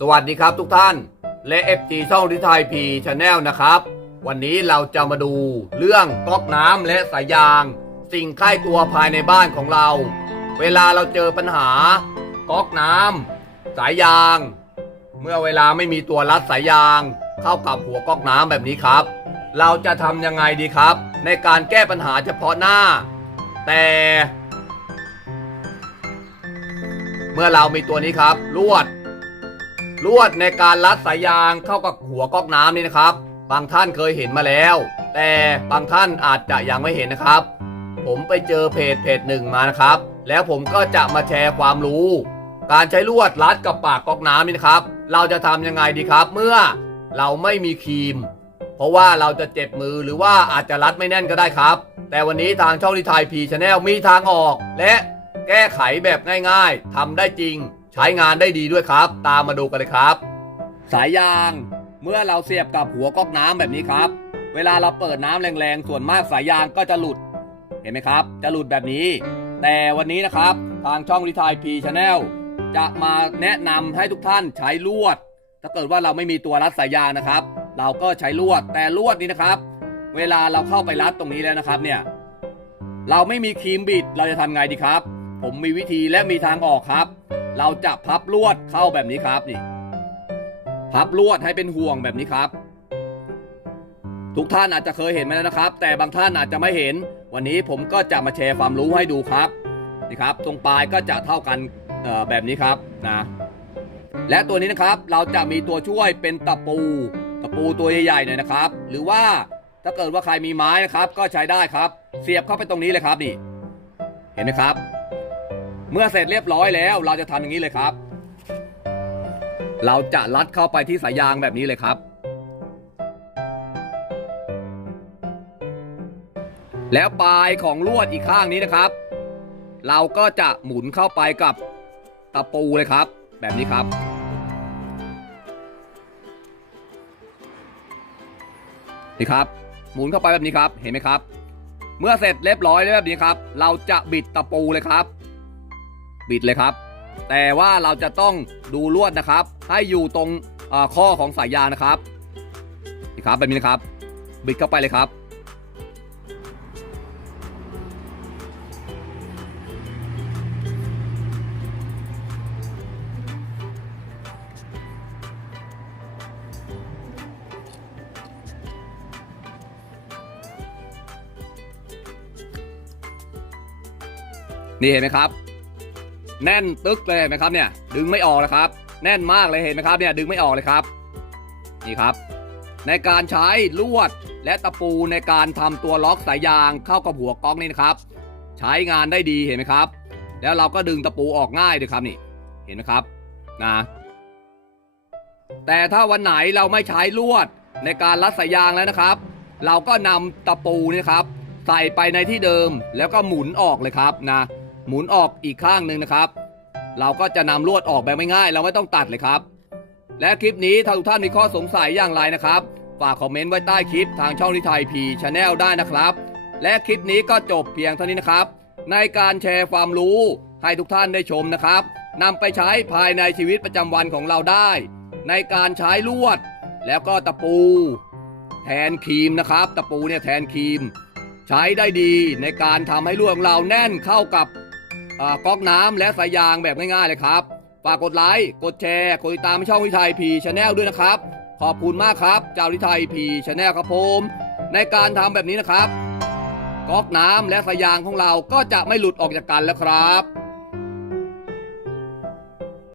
สวัสดีครับทุกท่าน และ FG ช่องทิไทยพีชาแนลนะครับ วันนี้เราจะมาดูเรื่องก๊อกน้ำและสายยาง สิ่งใกล้ตัวภายในบ้านของเรา เวลาเราเจอปัญหา ก๊อกน้ำสายยาง เมื่อเวลาไม่มีตัวรัดสายยาง เข้ากับหัวก๊อกน้ำแบบนี้ครับ เราจะทำยังไงดีครับ ในการแก้ปัญหาเฉพาะหน้า แต่เมื่อเรามีตัวนี้ครับ ลวด ลวดในการรัดสายยางเข้ากับหัวก๊อกน้ำนี่นะครับ บางท่านเคยเห็นมาแล้ว แต่บางท่านอาจจะยังไม่เห็นนะครับ ผมไปเจอเพจเพจหนึ่งมานะครับ แล้วผมก็จะมาแชร์ความรู้ การใช้ลวดรัดกับปากก๊อกน้ำนี่นะครับ เราจะทำยังไงดีครับ เมื่อเราไม่มีครีม เพราะว่าเราจะเจ็บมือหรือว่าอาจจะรัดไม่แน่นก็ได้ครับ แต่วันนี้ทางช่องที่ไทยพีชาแนลมีทางออก และแก้ไขแบบง่ายๆทำได้จริง ใช้งานได้ดีด้วยครับ ตามมาดูกันเลยครับ สายยาง เมื่อเราเสียบกับหัวก๊อกน้ำแบบนี้ครับ เวลาเราเปิดน้ำแรงๆ ส่วนมากสายยางก็จะหลุด เห็นไหมครับ จะหลุดแบบนี้ แต่วันนี้นะครับ ทางช่องวิทยพีชาแนลจะมาแนะนำให้ทุกท่านใช้ลวด ถ้าเกิดว่าเราไม่มีตัวรัดสายยางนะครับ เราก็ใช้ลวด แต่ลวดนี้นะครับ เวลาเราเข้าไปรัดตรงนี้แล้วนะครับเนี่ย เราไม่มีครีมบิด เราจะทำไงดีครับ ผมมีวิธีและมีทางออกครับ เราจะพับลวดเข้าแบบนี้ครับนี่ พับลวดให้เป็นห่วงแบบนี้ครับ ทุกท่านอาจจะเคยเห็นมาแล้วนะครับ แต่บางท่านอาจจะไม่เห็น วันนี้ผมก็จะมาแชร์ความรู้ให้ดูครับนี่ครับ ตรงปลายก็จะเท่ากันแบบนี้ครับนะและตัวนี้นะครับเราจะมีตัวช่วยเป็นตะปู ตะปูตัวใหญ่ๆหน่อยนะครับ หรือว่าถ้าเกิดว่าใครมีไม้นะครับ ก็ใช้ได้ครับ เสียบเข้าไปตรงนี้เลยครับนี่ เห็นไหมครับ เมื่อเสร็จเรียบร้อยแล้ว เราจะทำอย่างนี้เลยครับ เราจะลัดเข้าไปที่สายยางแบบนี้เลยครับ แล้วปลายของลวดอีกข้างนี้นะครับ เราก็จะหมุนเข้าไปกับตะปูเลยครับ แบบนี้ครับนี่ครับ หมุนเข้าไปแบบนี้ครับเห็นไหมครับ เมื่อเสร็จเรียบร้อยแล้วแบบนี้ครับ เราจะบิดตะปูเลยครับ บิดเลยครับ แต่ว่าเราจะต้องดูลวดนะครับ ให้อยู่ตรงข้อของสายยางนะครับนี่ครับแบบนี้นะครับ บิดเข้าไปเลยครับ นี่เห็นไหมครับ แน่นตึกเลยนไหมครับเนี่ยดึงไม่ออกเลยครับ แน่นมากเลยเห็นไหมครับเนี่ยดึงไม่ออกเลยครับ นี่ครับ ในการใช้ลวดและตะปูในการทำตัวล็อกสายยางเข้ากับหัวก๊อกนี่นะครับ ใช้งานได้ดีเห็นไหมครับ แล้วเราก็ดึงตะปูออกง่ายด้วยครับนี่ เห็นไหมครับนะแต่ถ้าวันไหนเราไม่ใช้ลวดในการรัดสายยางแล้วนะครับ เราก็นำตะปูนี่ครับ ใส่ไปในที่เดิมแล้วก็หมุนออกเลยครับนะ หมุนออกอีกข้างหนึ่งนะครับ เราก็จะนำลวดออกแบบไม่ง่ายเราไม่ต้องตัดเลยครับ และคลิปนี้ถ้าทุกท่านมีข้อสงสัยอย่างไรนะครับ ฝากคอมเมนต์ไว้ใต้คลิปทางช่องนิทายพีชาแนลได้นะครับ และคลิปนี้ก็จบเพียงเท่านี้นะครับ ในการแชร์ความรู้ให้ทุกท่านได้ชมนะครับนำไปใช้ภายในชีวิตประจำวันของเราได้ ในการใช้ลวด แล้วก็ตะปู แทนครีมนะครับ ตะปูเนี่ยแทนครีม ใช้ได้ดีในการทำให้ลวดของเราแน่นเข้ากับ ก๊อกน้ำและสายยางแบบง่ายๆเลยครับ ฝากกดไลค์ กดแชร์ กดติดตามช่องวิทัยพีชาแนลด้วยนะครับ ขอบคุณมากครับ เจ้าวิทัยพีชาแนลครับผมในการทำแบบนี้นะครับ ก๊อกน้ำและสายยางของเราก็จะไม่หลุดออกจากกันแล้วครับ